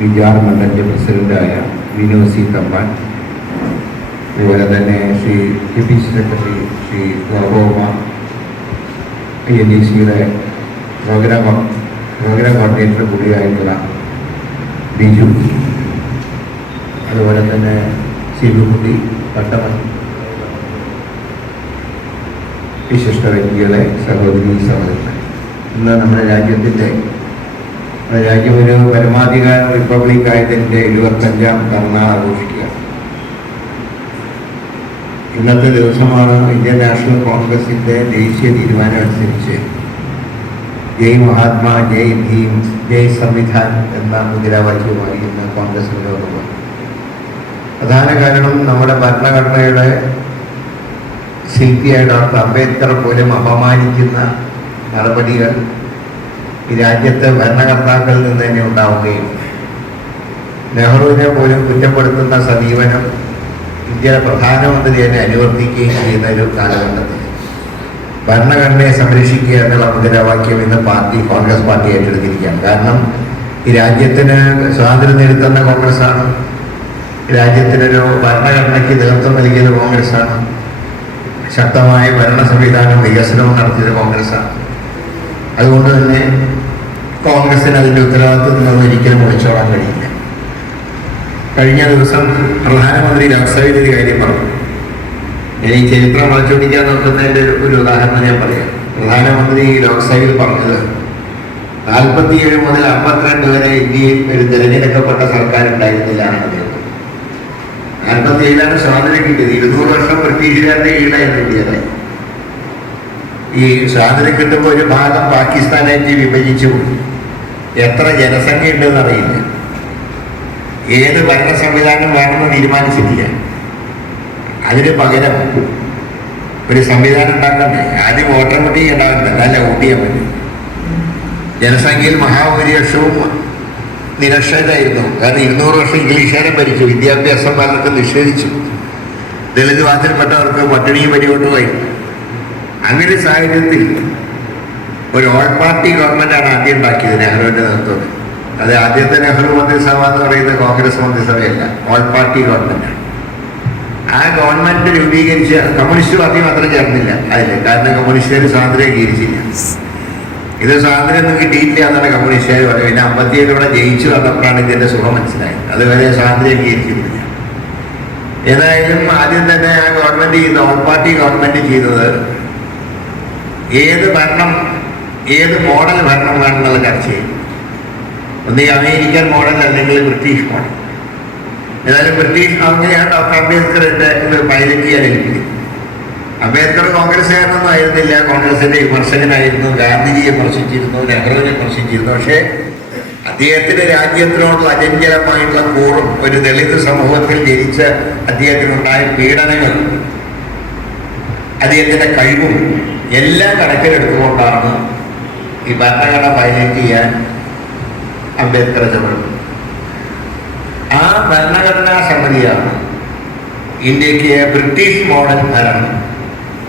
വിചാർ മണ്ഡലത്തിൻ്റെ പ്രസിഡൻ്റായ വിനോദ് സി തമ്പാൻ, അതുപോലെ തന്നെ Shri K P C secretary Shri Gopakumar, INDCയുടെ പ്രോഗ്രാം കോർഡിനേറ്റർ കൂടിയായിട്ടുള്ള ബിജു, അതുപോലെ തന്നെ ശിവകുട്ടി പട്ടമൻ, വിശിഷ്ട വ്യക്തികളെ, സഹോദരി സഹോദരൻ, ഇന്ന് നമ്മുടെ രാജ്യം ഒരു പരമാധികാര റിപ്പബ്ലിക് ആയതിൻ്റെ 75ാം പിറന്നാൾ ആഘോഷിക്കുക. ഇന്നത്തെ ദിവസമാണ് ഇന്ത്യൻ നാഷണൽ കോൺഗ്രസിൻ്റെ ദേശീയ തീരുമാനം അനുസരിച്ച് ജയ് മഹാത്മാ, ജയ് ഭീം, ജയ് സംവിധാൻ എന്ന മുദ്രാവാക്യവുമായി ഇന്ന് കോൺഗ്രസ് മുന്നോട്ട് പോകും. പ്രധാന കാരണം നമ്മുടെ ഭരണഘടനയുടെ ശില്പിയായ ഡോക്ടർ അംബേദ്കർ പോലും അപമാനിക്കുന്ന നടപടികൾ ഈ രാജ്യത്തെ ഭരണകർത്താക്കളിൽ നിന്ന് തന്നെ ഉണ്ടാവുകയും നെഹ്റുവിനെ പോലും കുറ്റപ്പെടുത്തുന്ന സമീപനം ഇന്ത്യയുടെ പ്രധാനമന്ത്രി തന്നെ അനുവർത്തിക്കുകയും ചെയ്യുന്ന ഒരു കാലഘട്ടത്തിൽ ഭരണഘടനയെ സംരക്ഷിക്കുക എന്നുള്ള മുദ്രാവാക്യം ഇന്ന് കോൺഗ്രസ് പാർട്ടി ഏറ്റെടുത്തിരിക്കുകയാണ്. കാരണം ഈ രാജ്യത്തിന് സ്വാതന്ത്ര്യം നേടിത്തന്ന കോൺഗ്രസ്സാണ്, രാജ്യത്തിനൊരു ഭരണഘടനയ്ക്ക് നേതൃത്വം നൽകിയത് കോൺഗ്രസ്സാണ്, ശക്തമായ ഭരണ സംവിധാനം വികസനവും നടത്തിയത് കോൺഗ്രസ്സാണ്. അതുകൊണ്ട് തന്നെ കോൺഗ്രസിന് അതിൻ്റെ ഉത്തരവാദിത്വത്തിൽ നിന്ന് ഒരിക്കലും ഒളിച്ചോടാൻ കഴിയില്ല. കഴിഞ്ഞ ദിവസം പ്രധാനമന്ത്രി ലോക്സഭയിൽ ഒരു കാര്യം പറഞ്ഞു. ഞാൻ ഈ ചരിത്രം വളച്ചൊടിക്കാൻ നോക്കുന്നതിൻ്റെ ഒരു ഉദാഹരണം ഞാൻ പറയാം. പ്രധാനമന്ത്രി ലോക്സഭയിൽ പറഞ്ഞത് 47 മുതൽ 52 വരെ ഇന്ത്യയിൽ ഒരു തിരഞ്ഞെടുക്കപ്പെട്ട സർക്കാർ ഉണ്ടായിരുന്നില്ല എന്നാണ്. 47 സ്വാതന്ത്ര്യം കിട്ടിയത്. 200 വർഷം ബ്രിട്ടീഷുകാരുടെ കീഴിലായിരുന്നു ഇന്ത്യയിലായി. ഈ സ്വാതന്ത്ര്യം കിട്ടുമ്പോൾ ഒരു ഭാഗം പാകിസ്ഥാനായിട്ട് വിഭജിച്ചു പോയി. എത്ര ജനസംഖ്യ ഉണ്ടെന്ന് അറിയില്ല. ഏത് ഭരണ സംവിധാനം വേണമെന്ന് തീരുമാനിച്ചിട്ടില്ല. അതിന് പകരം ഒരു സംവിധാനം ഉണ്ടാക്കണ്ടേ? ആദ്യം വോട്ടർ പട്ടിക ഉണ്ടാകണ്ടേ? അല്ല, വോട്ട് ചെയ്യാൻ പറ്റും. ജനസംഖ്യയിൽ മഹാഭൂരിപക്ഷവും നിരക്ഷരായിരുന്നു. കാരണം 200 വർഷം ഇംഗ്ലീഷുകാരെ ഭരിച്ചു, വിദ്യാഭ്യാസം പലർക്കും നിഷേധിച്ചു, ദളിത് വാദത്തിൽപ്പെട്ടവർക്ക് പട്ടിണിയും പരിവട്ടമായിരുന്നു. അങ്ങനെ സാഹചര്യത്തിൽ ഒരു ഓൾ പാർട്ടി ഗവൺമെൻറ്റാണ് ആദ്യം ഉണ്ടാക്കിയത് നെഹ്റുവിൻ്റെ നേതൃത്വത്തിൽ. അത് ആദ്യത്തെ നെഹ്റു മന്ത്രിസഭ എന്ന് പറയുന്നത് കോൺഗ്രസ് മന്ത്രിസഭയല്ല, ഓൾ പാർട്ടി ഗവൺമെൻറ്റാണ്. ആ ഗവൺമെൻറ് രൂപീകരിച്ച കമ്മ്യൂണിസ്റ്റ് പാർട്ടി മാത്രം ചേർന്നില്ല അതിൽ. കാരണം കമ്മ്യൂണിസ്റ്റുകാർ സ്വാതന്ത്ര്യം അംഗീകരിച്ചില്ല. ഇത് സ്വാതന്ത്ര്യമൊന്നും കിട്ടിയില്ല എന്നാണ് കമ്മ്യൂണിസ്റ്റുകാർ പറയുന്നത്. പിന്നെ 57 ജയിച്ചു വന്നപ്പോഴാണ് ഇതിൻ്റെ സുഖം മനസ്സിലായത്. അതുവരെ സ്വാതന്ത്ര്യം അംഗീകരിച്ചിരുന്നില്ല. ഏതായാലും ആദ്യം തന്നെ ആ ഗവൺമെൻറ് ചെയ്യുന്ന ഓൾ പാർട്ടി ഗവൺമെൻറ് ചെയ്തത് ഏത് മോഡൽ ഭരണം വേണമെന്നുള്ള ചർച്ച ചെയ്യും. ഒന്ന് ഈ അമേരിക്കൻ മോഡൽ അല്ലെങ്കിൽ ബ്രിട്ടീഷ് മോഡൽ. ഏതായാലും ബ്രിട്ടീഷ് അങ്ങനെയാണ് ഡോക്ടർ അംബേദ്കറിൻ്റെ ഇത് പൈലറ്റ് ചെയ്യാൻ ഏൽപ്പിക്കുന്നത്. അംബേദ്കർ കോൺഗ്രസ്സുകാരനൊന്നും ആയിരുന്നില്ല, കോൺഗ്രസിൻ്റെ വിമർശകനായിരുന്നു, ഗാന്ധിജിയെ വിമർശിച്ചിരുന്നു, നെഹ്റുവിനെ വിമർശിച്ചിരുന്നു. പക്ഷേ അദ്ദേഹത്തിന് രാജ്യത്തിനോടുള്ള അചഞ്ചലമായിട്ടുള്ള കൂറും ഒരു ദളിത് സമൂഹത്തിൽ ജനിച്ച അദ്ദേഹത്തിനുണ്ടായ പീഡനങ്ങൾ, അദ്ദേഹത്തിൻ്റെ കഴിവും എല്ലാം കണക്കിലെടുത്തുകൊണ്ടാണ് ഈ ഭരണഘടന പൈലറ്റ് ചെയ്യാൻ അംബേദ്കർ ചുമതല. ആ ഭരണഘടനാ സമിതിയാണ് ഇന്ത്യക്ക് ബ്രിട്ടീഷ് മോഡൽ ഭരണം.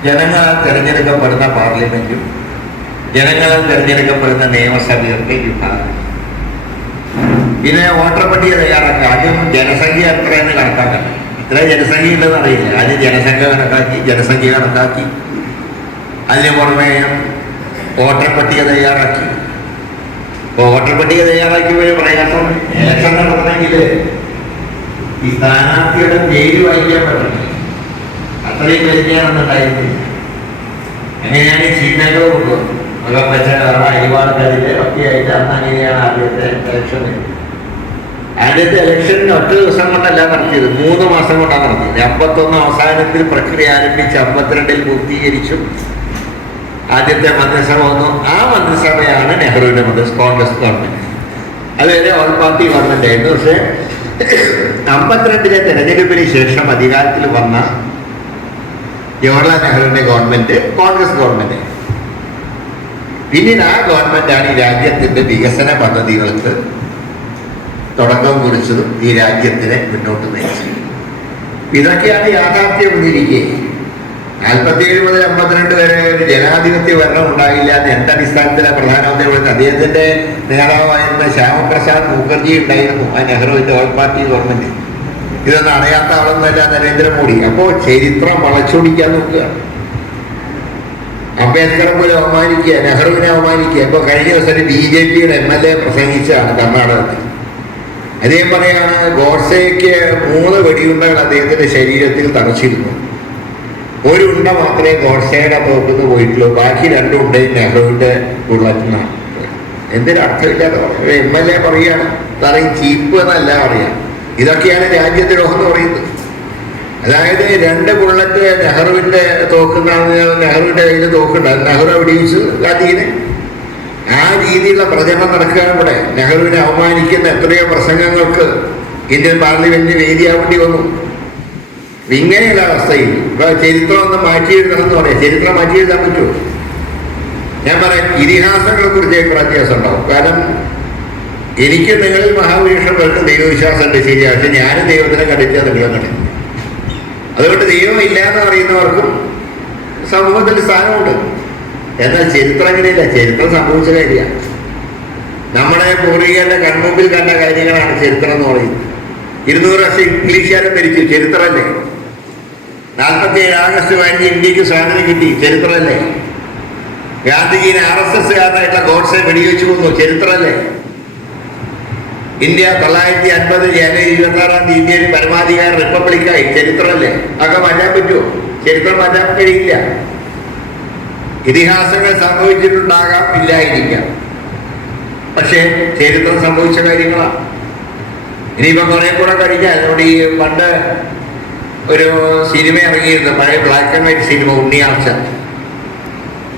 ജനങ്ങളാൽ തിരഞ്ഞെടുക്കപ്പെടുന്ന പാർലമെന്റും ജനങ്ങളാൽ തിരഞ്ഞെടുക്കപ്പെടുന്ന നിയമസഭയുടെ വിഭാഗം. പിന്നെ വോട്ടർ പട്ടിക തയ്യാറാക്കുക. ആദ്യം ജനസംഖ്യ എത്രയെന്ന് കണക്കാക്കണം. ഇത്ര ജനസംഖ്യ ഉണ്ടെന്ന് അറിയില്ല. ആദ്യം ജനസംഖ്യ കണക്കാക്കി അതിന് പുറമെ വോട്ടർ പട്ടിക തയ്യാറാക്കി. ഇപ്പോൾ വോട്ടർ പട്ടിക തയ്യാറാക്കിയപ്പോൾ പ്രയാസം, ഇലക്ഷൻ നടത്തണമെങ്കിൽ ഈ സ്ഥാനാർത്ഥിയുടെ പേര് വായിക്കാൻ പറ്റണം. അത്രയും പരിജ്ഞാനൊന്നുണ്ടായിരുന്നില്ല. അങ്ങനെയാണ് ഈ സീറ്റൊക്കെ കൊണ്ടുവന്നത്. മകം വെച്ച കാരണം അരിവാർക്കതിൻ്റെ ഒക്കെയായിട്ട് അന്ന് അങ്ങനെയാണ് ആദ്യത്തെ ഇലക്ഷൻ. ആദ്യത്തെ ഇലക്ഷന് 8 ദിവസം കൊണ്ടല്ല നടത്തിയത്, 3 മാസം കൊണ്ടാണ് നടത്തിയത്. 51 അവസാനത്തിൽ പ്രക്രിയ ആരംഭിച്ച് 52 പൂർത്തീകരിച്ചു. ആദ്യത്തെ മന്ത്രിസഭ വന്നു. ആ മന്ത്രിസഭയാണ് നെഹ്റുവിൻ്റെ കോൺഗ്രസ് ഗവൺമെൻറ്. അതുവരെ ഓൾ പാർട്ടി ഗവൺമെൻറ് ആയിരുന്നു. പക്ഷേ 52 തെരഞ്ഞെടുപ്പിന് ശേഷം അധികാരത്തിൽ വന്ന ജവഹർലാൽ നെഹ്റുവിൻ്റെ ഗവൺമെൻറ് കോൺഗ്രസ് ഗവൺമെൻറ്. പിന്നീട് ആ ഗവൺമെൻറ്റാണ് ഈ രാജ്യത്തിൻ്റെ വികസന പദ്ധതികൾക്ക് തുടക്കം കുറിച്ചതും ഈ രാജ്യത്തിനെ മുന്നോട്ട് നയിച്ചത്. ഇതൊക്കെയാണ് യാഥാർത്ഥ്യം എന്നിരിക്കെ 47 മുതൽ 52 വരെ ഒരു ജനാധിപത്യ ഭരണം ഉണ്ടായില്ല എന്ന് എന്തടിസ്ഥാനത്തിലാണ് പ്രധാനമന്ത്രി പറയുന്നത്? അദ്ദേഹത്തിന്റെ നേതാവായിരുന്ന ശ്യാമപ്രസാദ് മുഖർജി ഉണ്ടായിരുന്നു ആ നെഹ്റുവിന്റെ ഓൾ പാർട്ടി ഗവൺമെന്റ്. ഇതൊന്നും അറിയാത്ത ആളൊന്നല്ല നരേന്ദ്രമോദി. അപ്പോ ചരിത്രം വളച്ചൊടിക്കാൻ നോക്കുകയാണ്. അംബേദ്കറെ പോലെ അവമാനിക്കുക, നെഹ്റുവിനെ അവമാനിക്കുക. ഇപ്പൊ കഴിഞ്ഞ ദിവസം BJPയുടെ MLA പ്രസംഗിച്ചാണ് കർണാടകത്തിൽ. അദ്ദേഹം പറയാണ് ഗോഡ്സെക്ക് 3 വെടിയുണ്ടകൾ അദ്ദേഹത്തിന്റെ ശരീരത്തിൽ തറച്ചിരുന്നു. ഒരു ഉണ്ട മാത്രമേ ഗോഡ്സെയുടെ തോക്കുന്നു പോയിട്ടുള്ളൂ, ബാക്കി 2 ഉണ്ടയും നെഹ്റുവിന്റെ ബുള്ളറ്റിനാണ്. എന്തിനർത്ഥമില്ലാതെ പറഞ്ഞു. MLA പറയുകയാണ്, പറയും ചീപ്പ് എന്നല്ല പറയാം. ഇതൊക്കെയാണ് രാജ്യദ്രോഹം എന്ന് പറയുന്നത്. അതായത് 2 ബുള്ളറ്റ് നെഹ്റുവിന്റെ തോക്കുന്നാണ്, നെഹ്റുവിന്റെ കയ്യിൽ തോക്കുണ്ടാകും, നെഹ്റു വെടിവെച്ചു ഗാന്ധിനെ. ആ രീതിയിലുള്ള പ്രചരണം നടക്കുകയാണ് ഇവിടെ. നെഹ്റുവിനെ അവമാനിക്കുന്ന എത്രയോ പ്രസംഗങ്ങൾക്ക് ഇന്ത്യൻ പാർലമെന്റിന് വേദിയാവേണ്ടി വന്നു. ഇങ്ങനെയുള്ള അവസ്ഥയിൽ ഇപ്പൊ ചരിത്രം ഒന്ന് മാറ്റിയെഴുതണമെന്ന് പറയാം. ചരിത്രം മാറ്റിയെഴുതാൻ പറ്റുമോ? ഞാൻ പറയാം, ഇതിഹാസങ്ങളെ കുറിച്ച് വ്യത്യാസം ഉണ്ടാവും. കാരണം എനിക്ക് നിങ്ങളിൽ മഹാഭൂരിഷങ്ങൾക്ക് ദൈവവിശ്വാസമുണ്ട്, ശരിയാണ്. പക്ഷെ ഞാനും ദൈവത്തിനെ കണ്ടിട്ടാൽ നിങ്ങളും കണ്ടില്ല. അതുകൊണ്ട് ദൈവം ഇല്ലാന്ന് അറിയുന്നവർക്കും സമൂഹത്തിൽ സ്ഥാനമുണ്ട്. എന്നാൽ ചരിത്രം അങ്ങനെയില്ല. ചരിത്രം സംഭവിച്ച കാര്യമാണ്. നമ്മുടെ പൂർവികരുടെ കൺമുമ്പിൽ കണ്ട കാര്യങ്ങളാണ് ചരിത്രം എന്ന് പറയുന്നത്. 200 വർഷം ഇംഗ്ലീഷുകാരെ ഭരിച്ചു, ചരിത്രമല്ലേ? 47 ആഗസ്റ്റ് 15 ഇന്ത്യക്ക് സ്വാതന്ത്ര്യം കിട്ടി, ചരിത്രമല്ലേ? ഗാന്ധിജിനെ RSSകാരനായിട്ടുള്ള ഗോഡ്സെ വെടിവെച്ചു കൊന്നു, ചരിത്രമല്ലേ? ഇന്ത്യ 1950 ജനുവരി 26 ഇന്ത്യയിൽ പരമാധികാര റിപ്പബ്ലിക്കായി, ചരിത്രമല്ലേ? അതൊക്കെ മാറ്റാൻ പറ്റുമോ? ചരിത്രം മാറ്റാൻ കഴിയില്ല. ഇതിഹാസങ്ങൾ സംഭവിച്ചിട്ടുണ്ടാകാം, ഇല്ലായിരിക്കാം. പക്ഷേ ചരിത്രം സംഭവിച്ച കാര്യങ്ങളാണ്. ഇനിയിപ്പം കുറെ കൂടെ കഴിഞ്ഞാൽ നമ്മുടെ ഈ പണ്ട് ഒരു സിനിമ ഇറങ്ങിയിരുന്നു, പഴയ ബ്ലാക്ക് ആൻഡ് വൈറ്റ് സിനിമ,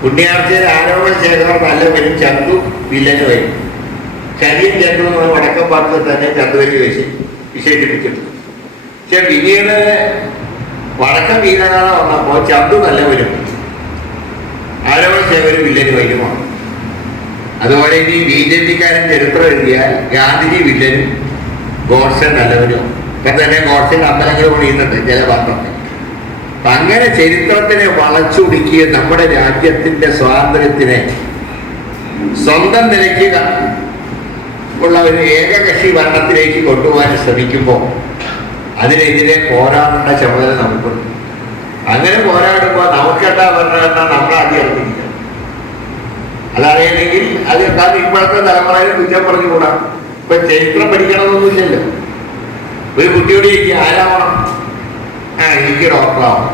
ഉണ്ണിയാർച്ചയിൽ ആരോപണ ശേഖരം നല്ല വരും, ചന്തു വില്ലന് വരും. കരിയും ചന്തു എന്ന് പറഞ്ഞ വടക്കം പാട്ടിൽ തന്നെ ചന്തുവരി വിശേഷിപ്പിച്ചിട്ടുണ്ട്. പക്ഷെ പിന്നീട് വടക്കം വീരനാഥ വന്നപ്പോൾ ചന്തു നല്ല വരും, ആരോപണ ശേഖരം വില്ലന് വരുമാണ്. അതുപോലെ ഇനി BJPക്കാരൻ ചരിത്രം എഴുതിയാൽ ഗാന്ധിജി വില്ലനും ഗോഡ്സെ നല്ലവരും. ഇപ്പം തന്നെ ഗോഡ്സെയുടെ അമ്പലങ്ങൾ പണിയുന്നുണ്ട് ചില ഭാഗത്തൊക്കെ. അപ്പം അങ്ങനെ ചരിത്രത്തിനെ വളച്ചൊടുക്കിയ നമ്മുടെ രാജ്യത്തിന്റെ സ്വാതന്ത്ര്യത്തിനെ സ്വന്തം നിലയ്ക്ക് ഉള്ള ഒരു ഏകകക്ഷി ഭരണത്തിലേക്ക് കൊണ്ടുപോകാൻ ശ്രമിക്കുമ്പോൾ അതിനെതിരെ പോരാടേണ്ട ചുമതല നമുക്കുണ്ട്. അങ്ങനെ പോരാടുമ്പോൾ നമുക്കെന്താ ഭരണഘടന നമ്മളാദ്യം അറിഞ്ഞിരിക്കുക. അതറിയണമെങ്കിൽ അത് എന്തായാലും ഇപ്പോഴത്തെ തലമുറയിൽ കുറ്റം പറഞ്ഞുകൂടാ. ഇപ്പൊ ചരിത്രം പഠിക്കണമെന്നൊന്നുമില്ലല്ലോ. ഒരു കുട്ടിയോട് ചോദിക്കുക ആരാവണം? എനിക്ക് ഡോക്ടറാവണം,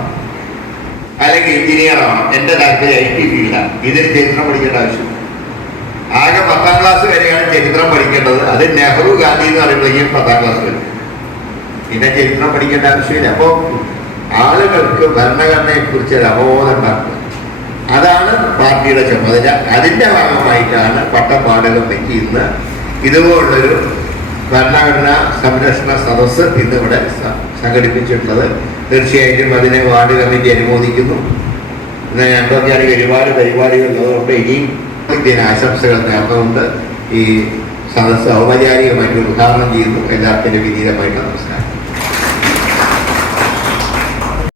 അല്ലെങ്കിൽ എഞ്ചിനീയർ ആവണം, എൻ്റെ താല്പര്യം IT ഫീൽഡാണ്. ഇതിന് ചരിത്രം പഠിക്കേണ്ട ആവശ്യമില്ല. ആകെ 10ാം ക്ലാസ് വരെയാണ് ചരിത്രം പഠിക്കേണ്ടത്. അത് നെഹ്റു ഗാന്ധി എന്ന് പറയുമ്പോഴേക്കും 10ാം ക്ലാസ് വരെ. പിന്നെ ചരിത്രം പഠിക്കേണ്ട ആവശ്യമില്ല. അപ്പോൾ ആളുകൾക്ക് ഭരണഘടനയെ കുറിച്ച് ഒരു അവബോധം ഉണ്ടാക്കുക, അതാണ് പാർട്ടിയുടെ ചുമതല. അതിൻ്റെ ഭാഗമായിട്ടാണ് പട്ടപ്പാടകം പറ്റി ഇന്ന് ഇതുപോലുള്ളൊരു ഭരണഘടനാ സംരക്ഷണ സദസ്സ് ഇന്നിവിടെ സംഘടിപ്പിച്ചിട്ടുള്ളത്. തീർച്ചയായിട്ടും അതിനെ വാർഡ് കമ്മിറ്റി അനുമോദിക്കുന്നു. ഇന്ന് ഞങ്ങൾക്കൊക്കെയാണെങ്കിൽ ഒരുപാട് പരിപാടികൾ ഉള്ളതുകൊണ്ട് ഇനിയും ദിനാശംസകൾ നേർന്നുകൊണ്ട് ഈ സദസ്സ് ഔപചാരികമായിട്ട് ഉദ്ഘാടനം ചെയ്യുന്നു. എല്ലാവർക്കും വിനീതമായിട്ട് നമസ്കാരം.